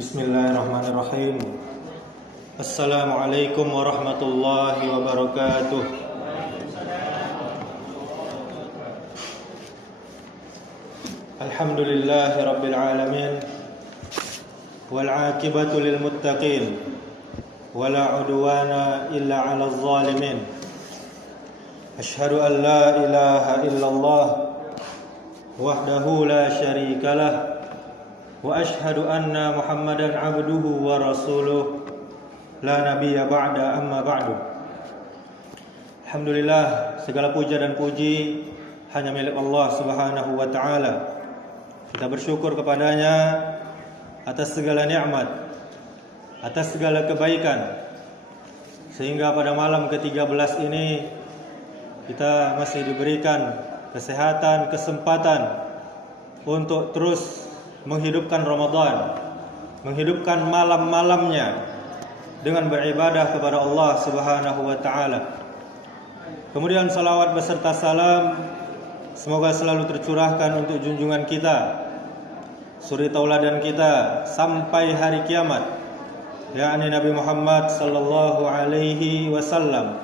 Bismillahirrahmanirrahim. Assalamualaikum warahmatullahi wabarakatuh. Alhamdulillahi rabbil alamin. Wal 'aqibatu lil muttaqin. Wala 'udwana illa 'alal zalimin. Asyhadu an la ilaha illallah wahdahu la syarikalah. Wa ashhadu anna Muhammadan abduhu wa rasuluh la nabiyya ba'da amma ba'du. Alhamdulillah, segala puja dan puji hanya milik Allah Subhanahu wa taala. Kita bersyukur kepadanya atas segala nikmat, atas segala kebaikan, sehingga pada malam ke-13 ini kita masih diberikan kesehatan, kesempatan untuk terus menghidupkan Ramadan, menghidupkan malam-malamnya dengan beribadah kepada Allah Subhanahu wa taala. Kemudian salawat beserta salam semoga selalu tercurahkan untuk junjungan kita, suri tauladan kita sampai hari kiamat, yakni Nabi Muhammad sallallahu alaihi wasallam.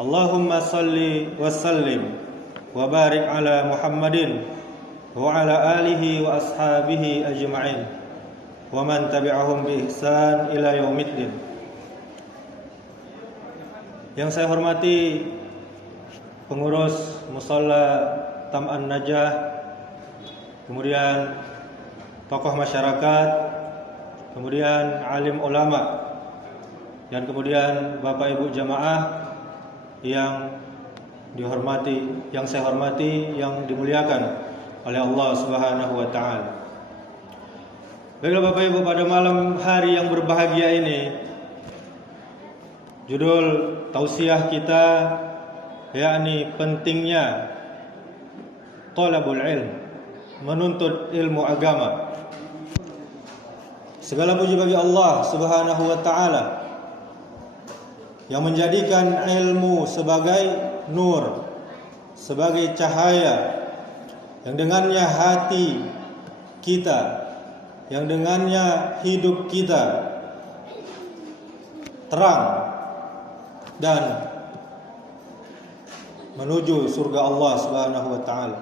Allahumma salli wa sallim wa barik ala Muhammadin wa ala alihi wa ashabihi ajma'in wa man tabi'ahum bi ihsan ila yaumiddin. Yang saya hormati pengurus Musalla Tam'an Najah, kemudian tokoh masyarakat, kemudian alim ulama, dan kemudian Bapak Ibu jamaah yang dihormati, yang saya hormati, yang dimuliakan oleh Allah Subhanahu wa taala. Baiklah Bapak Ibu, pada malam hari yang berbahagia ini, judul tausiah kita yakni pentingnya thalabul ilm, menuntut ilmu agama. Segala puji bagi Allah Subhanahu wa taala yang menjadikan ilmu sebagai nur, sebagai cahaya, yang dengannya hati kita, yang dengannya hidup kita terang dan menuju surga Allah Subhanahu wa taala.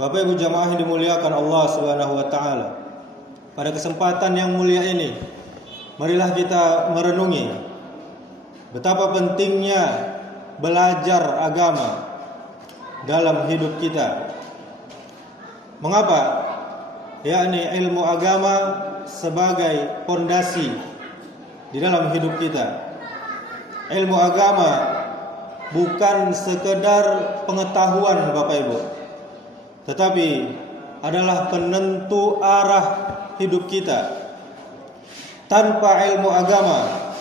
Bapak Ibu jamaah yang dimuliakan Allah Subhanahu wa taala, pada kesempatan yang mulia ini marilah kita merenungi betapa pentingnya belajar agama dalam hidup kita. Mengapa? Yakni ilmu agama sebagai pondasi di dalam hidup kita. Ilmu agama bukan sekedar pengetahuan Bapak Ibu, tetapi adalah penentu arah hidup kita. Tanpa ilmu agama,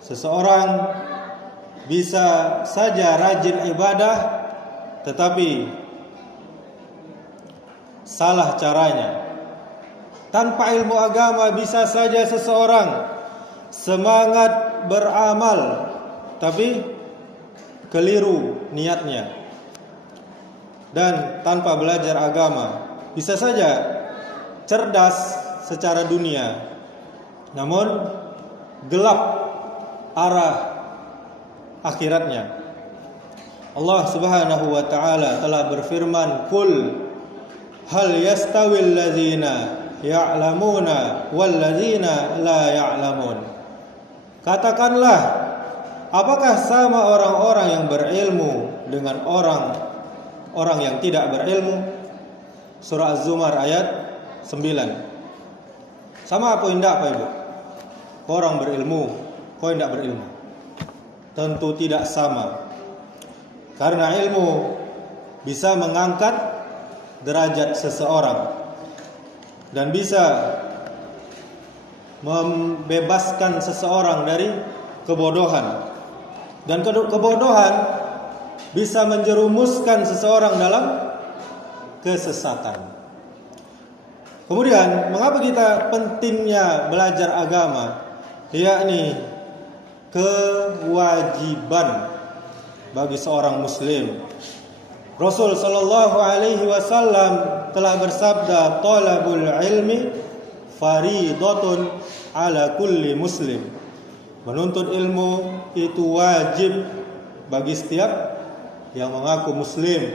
seseorang bisa saja rajin ibadah tetapi salah caranya. Tanpa ilmu agama bisa saja seseorang semangat beramal tapi keliru niatnya. Dan tanpa belajar agama bisa saja cerdas secara dunia namun gelap arah akhiratnya. Allah Subhanahu wa taala telah berfirman, "Qul hal yastawil ladzina ya'lamuna wal ladzina la ya'lamun." Katakanlah, apakah sama orang-orang yang berilmu dengan orang yang tidak berilmu? Surah Az-Zumar ayat 9. Sama apa tidak Pak Ibu? Orang berilmu, kau tidak berilmu? Tentu tidak sama. Karena ilmu bisa mengangkat derajat seseorang dan bisa membebaskan seseorang dari kebodohan, dan kebodohan bisa menjerumuskan seseorang dalam kesesatan. Kemudian mengapa kita pentingnya belajar agama? Yakni kewajiban bagi seorang muslim. Rasul sallallahu alaihi wasallam telah bersabda, "Talabul ilmi faridatun ala kulli muslim. Menuntut ilmu itu wajib bagi setiap yang mengaku muslim,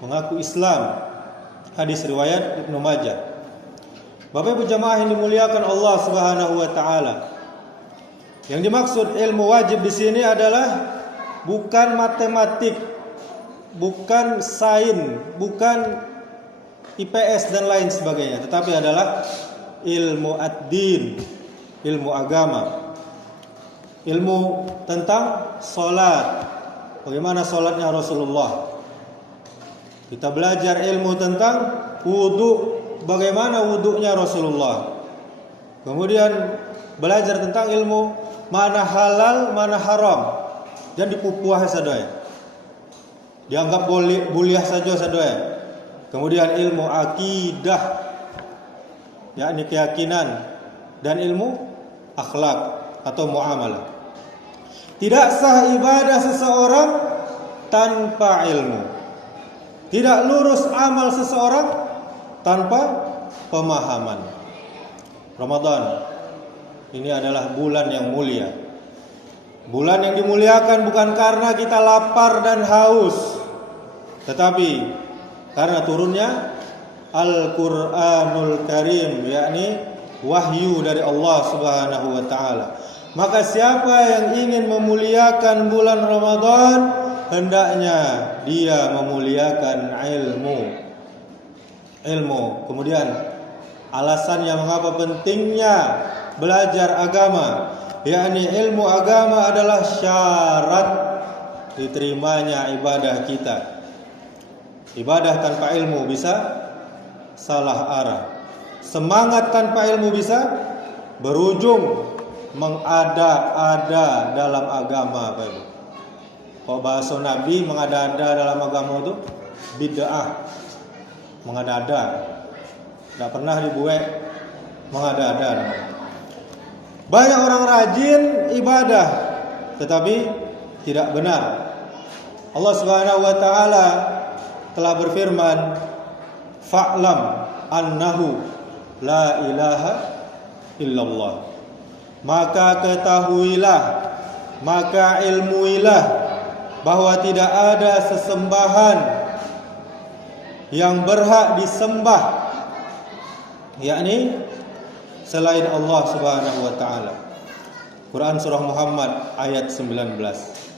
mengaku Islam. Hadis riwayat Ibnu Majah. Bapak Ibu jamaah yang dimuliakan Allah Subhanahu wa taala. Yang dimaksud ilmu wajib di sini adalah bukan matematik, bukan sains, bukan IPS dan lain sebagainya, tetapi adalah ilmu ad-din, ilmu agama. Ilmu tentang salat, bagaimana salatnya Rasulullah. Kita belajar ilmu tentang wudu, bagaimana wudunya Rasulullah. Kemudian belajar tentang ilmu mana halal, mana haram. Dan dipupuah sadoya. Dianggap boleh saja sadoya. Kemudian ilmu akidah, yakni keyakinan, dan ilmu akhlak atau muamalah. Tidak sah ibadah seseorang tanpa ilmu. Tidak lurus amal seseorang tanpa pemahaman. Ramadan ini adalah bulan yang mulia. Bulan yang dimuliakan bukan karena kita lapar dan haus, tetapi karena turunnya Al-Quranul Karim, yakni wahyu dari Allah Subhanahu wa taala. Maka siapa yang ingin memuliakan bulan Ramadan, hendaknya dia memuliakan ilmu. Kemudian alasannya mengapa pentingnya belajar agama, yakni ilmu agama adalah syarat diterimanya ibadah kita. Ibadah tanpa ilmu bisa salah arah. Semangat tanpa ilmu bisa berujung mengada-ada dalam agama, Bapak Ibu. Kalau bahasa Nabi mengada-ada dalam agama itu bid'ah. Mengada-ada. Tidak pernah dibuat mengada-ada. Banyak orang rajin ibadah tetapi tidak benar. Allah Subhanahu wa taala telah berfirman, "Fa'lam annahu la ilaha illallah." Maka ketahuilah, maka ilmuilah bahwa tidak ada sesembahan yang berhak disembah, yakni selain Allah Subhanahu wa taala. Quran surah Muhammad ayat 19.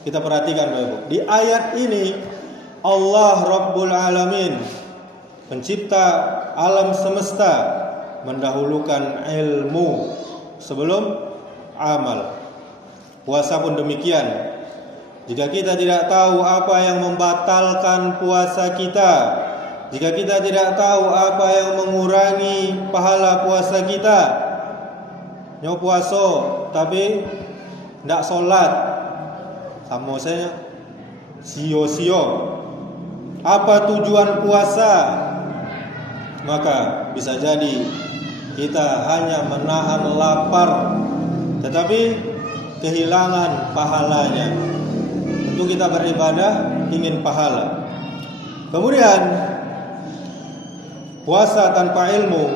Kita perhatikan Bapak Ibu. Di ayat ini Allah Rabbul Alamin, pencipta alam semesta, mendahulukan ilmu sebelum amal. Puasa pun demikian. Jika kita tidak tahu apa yang membatalkan puasa kita, jika kita tidak tahu apa yang mengurangi pahala puasa kita, nyo puasa tapi tidak solat, sama saya sio-sio. Apa tujuan puasa? Maka bisa jadi kita hanya menahan lapar, tetapi kehilangan pahalanya. Tentu kita beribadah ingin pahala. Kemudian puasa tanpa ilmu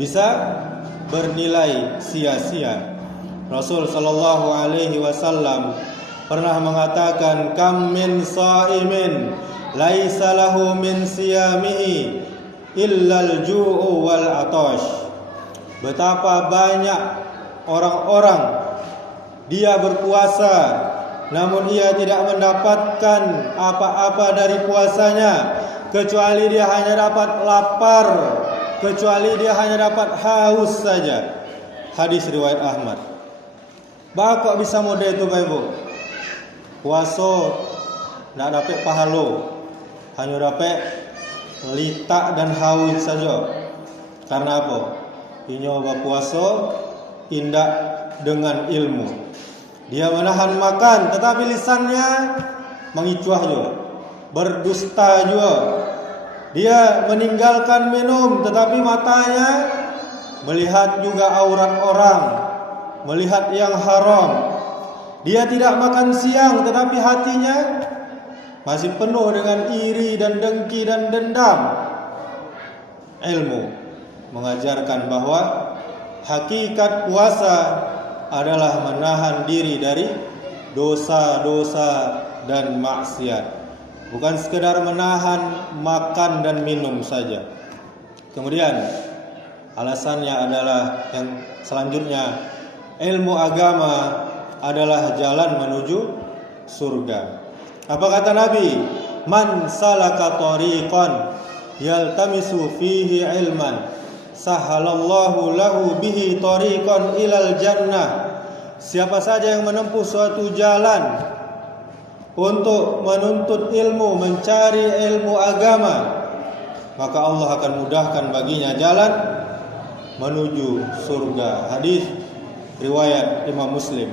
bisa bernilai sia-sia. Rasul sallallahu alaihi wasallam pernah mengatakan, "Kam min shaimin laisa lahu min siyamihi illa al-ju'u wal atash." Betapa banyak orang-orang dia berpuasa namun ia tidak mendapatkan apa-apa dari puasanya kecuali dia hanya dapat lapar, kecuali dia hanya dapat haus saja. Hadis riwayat Ahmad. Kok bisa model itu Bapak Ibu? Puasa tidak dapat pahala, hanya dapat litak dan haus saja. Karena apa? Inyo berpuasa tindak dengan ilmu. Dia menahan makan tetapi lisannya mengicuah juga, berdusta juga. Dia meninggalkan minum tetapi matanya melihat juga aurat orang, melihat yang haram. Dia tidak makan siang tetapi hatinya masih penuh dengan iri dan dengki dan dendam. Ilmu mengajarkan bahwa hakikat puasa adalah menahan diri dari dosa-dosa dan maksiat. Bukan sekedar menahan makan dan minum saja. Kemudian alasannya adalah yang selanjutnya, ilmu agama adalah jalan menuju surga. Apa kata Nabi? Man salaka tariqan yaltamisu fihi ilman sahalallahu lahu bihi tariqan ilal jannah. Siapa saja yang menempuh suatu jalan untuk menuntut ilmu, mencari ilmu agama, maka Allah akan mudahkan baginya jalan menuju surga. Hadis riwayat Imam Muslim.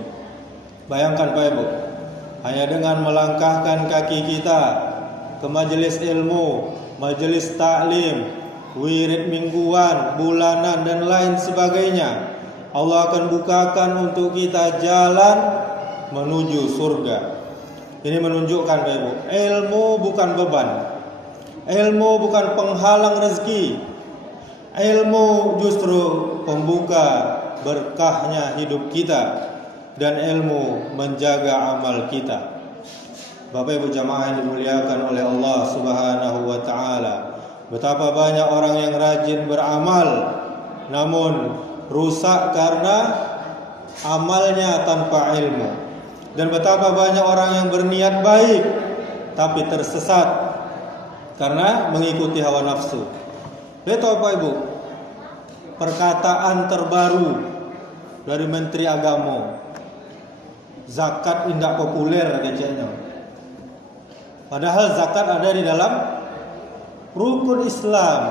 Bayangkan Pak Ibu, hanya dengan melangkahkan kaki kita ke majelis ilmu, majelis taklim, wirid mingguan, bulanan dan lain sebagainya, Allah akan bukakan untuk kita jalan menuju surga. Ini menunjukkan Pak Ibu, ilmu bukan beban. Ilmu bukan penghalang rezeki. Ilmu justru pembuka berkahnya hidup kita, dan ilmu menjaga amal kita. Bapak Ibu jamaah yang dimuliakan oleh Allah Subhanahu wa taala, betapa banyak orang yang rajin beramal namun rusak karena amalnya tanpa ilmu, dan betapa banyak orang yang berniat baik tapi tersesat karena mengikuti hawa nafsu. Lihat Bapak Ibu, perkataan terbaru dari Menteri Agama, zakat tidak populer kayaknya. Padahal zakat ada di dalam rukun Islam.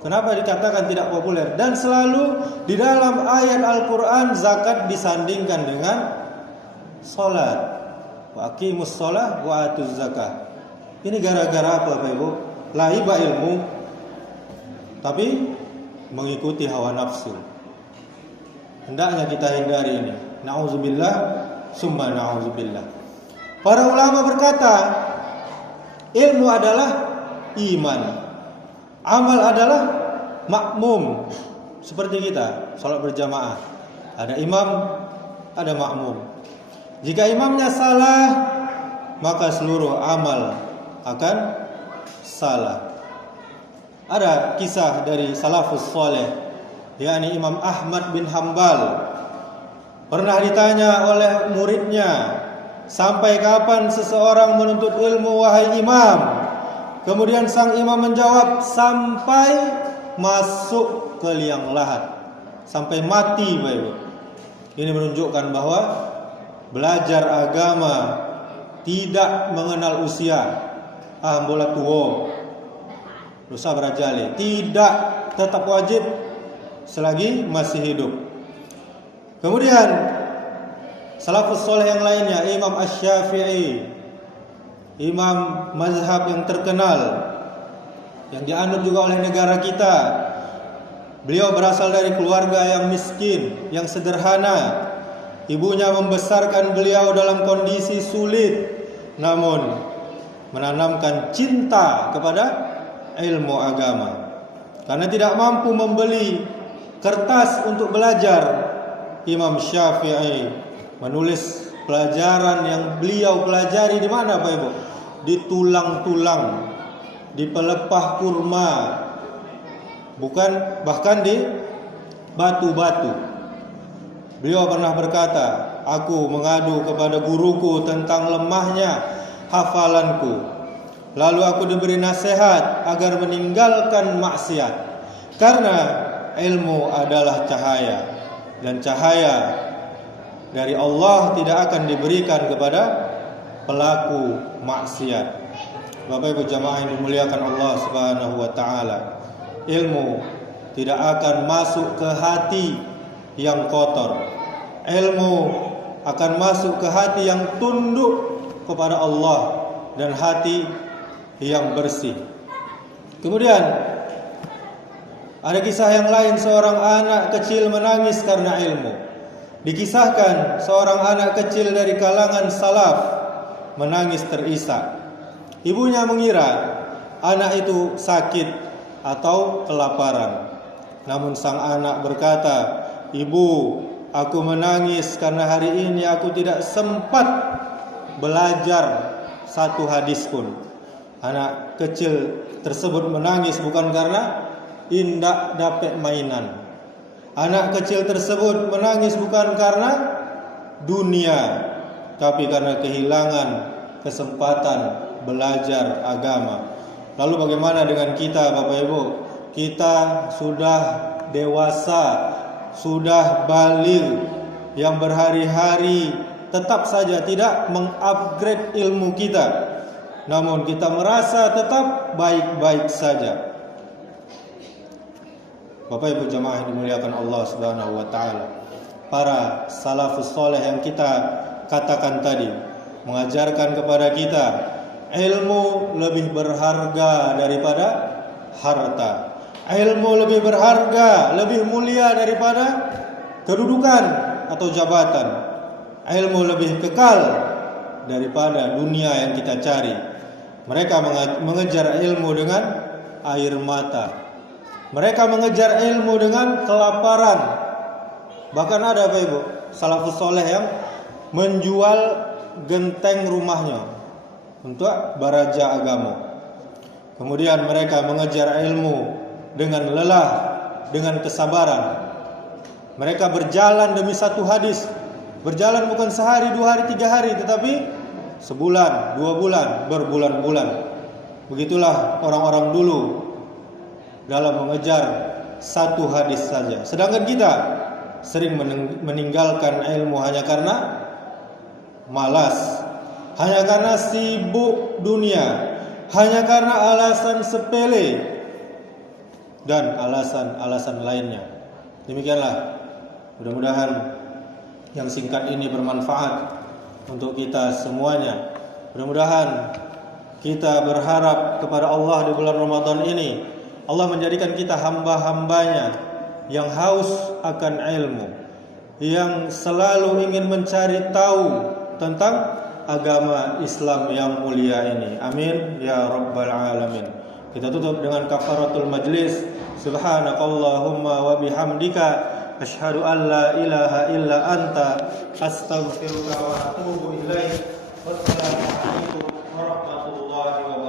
Kenapa dikatakan tidak populer? Dan selalu di dalam ayat Al-Quran zakat disandingkan dengan salat. Wa aqimus shalah wa atuz zakah. Ini gara-gara apa Bapak Ibu? Laiba ilmu tapi mengikuti hawa nafsu. Hendaknya kita hindari ini. Na'udzubillah summa na'udzubillah. Para ulama berkata, ilmu adalah iman, amal adalah makmum. Seperti kita salat berjamaah, ada imam, ada makmum. Jika imamnya salah, maka seluruh amal akan salah. Ada kisah dari salafus saleh, yakni Imam Ahmad bin Hanbal. Pernah ditanya oleh muridnya, sampai kapan seseorang menuntut ilmu wahai imam? Kemudian sang imam menjawab, sampai masuk ke liang lahat, sampai mati Bapak Ibu. Ini menunjukkan bahwa belajar agama tidak mengenal usia. Bola tua, dosa berajali, tidak, tetap wajib selagi masih hidup. Kemudian salafus saleh yang lainnya, Imam Asy-Syafi'i, imam mazhab yang terkenal, yang dianut juga oleh negara kita. Beliau berasal dari keluarga yang miskin, yang sederhana. Ibunya membesarkan beliau dalam kondisi sulit, namun menanamkan cinta kepada ilmu agama. Karena tidak mampu membeli kertas untuk belajar, Imam Syafi'i menulis pelajaran yang beliau pelajari di mana Pak Ibu? Di tulang-tulang, di pelepah kurma, bukan bahkan di batu-batu. Beliau pernah berkata, aku mengadu kepada guruku tentang lemahnya hafalanku, lalu aku diberi nasihat agar meninggalkan maksiat, karena ilmu adalah cahaya, dan cahaya dari Allah tidak akan diberikan kepada pelaku maksiat. Bapak Ibu jamaah yang dimuliakan Allah Subhanahu wa taala, ilmu tidak akan masuk ke hati yang kotor. Ilmu akan masuk ke hati yang tunduk kepada Allah dan hati yang bersih. Kemudian ada kisah yang lain, seorang anak kecil menangis karena ilmu. Dikisahkan seorang anak kecil dari kalangan salaf menangis terisak. Ibunya mengira anak itu sakit atau kelaparan. Namun sang anak berkata, "Ibu, aku menangis karena hari ini aku tidak sempat belajar satu hadis pun." Anak kecil tersebut menangis bukan karena indak dapat mainan. Anak kecil tersebut menangis bukan karena dunia, tapi karena kehilangan kesempatan belajar agama. Lalu bagaimana dengan kita, Bapak Ibu? Kita sudah dewasa, sudah baligh, yang berhari-hari tetap saja tidak mengupgrade ilmu kita, namun kita merasa tetap baik-baik saja. Bapak Ibu jamaah yang dimuliakan Allah Subhanahu wa taala, para salafus saleh yang kita katakan tadi mengajarkan kepada kita ilmu lebih berharga daripada harta. Ilmu lebih berharga, lebih mulia daripada kedudukan atau jabatan. Ilmu lebih kekal daripada dunia yang kita cari. Mereka mengejar ilmu dengan air mata. Mereka mengejar ilmu dengan kelaparan. Bahkan ada, Bapak Ibu, salafus soleh yang menjual genteng rumahnya untuk baraja agama. Kemudian mereka mengejar ilmu dengan lelah, dengan kesabaran. Mereka berjalan demi satu hadis. Berjalan bukan sehari, 2 hari, 3 hari, tetapi sebulan, 2 bulan, berbulan-bulan. Begitulah orang-orang dulu dalam mengejar satu hadis saja. Sedangkan kita sering meninggalkan ilmu hanya karena malas, hanya karena sibuk dunia, hanya karena alasan sepele dan alasan-alasan lainnya. Demikianlah, mudah-mudahan yang singkat ini bermanfaat untuk kita semuanya. Mudah-mudahan kita berharap kepada Allah di bulan Ramadan ini, Allah menjadikan kita hamba-hambanya yang haus akan ilmu, yang selalu ingin mencari tahu tentang agama Islam yang mulia ini. Amin ya rabbal alamin. Kita tutup dengan kafaratul majlis. Subhanakallahumma wa bihamdika asyhadu an la ilaha illa anta astaghfiruka wa atubu ilaik. Wassalamu alaikum warahmatullahi wabarakatuh.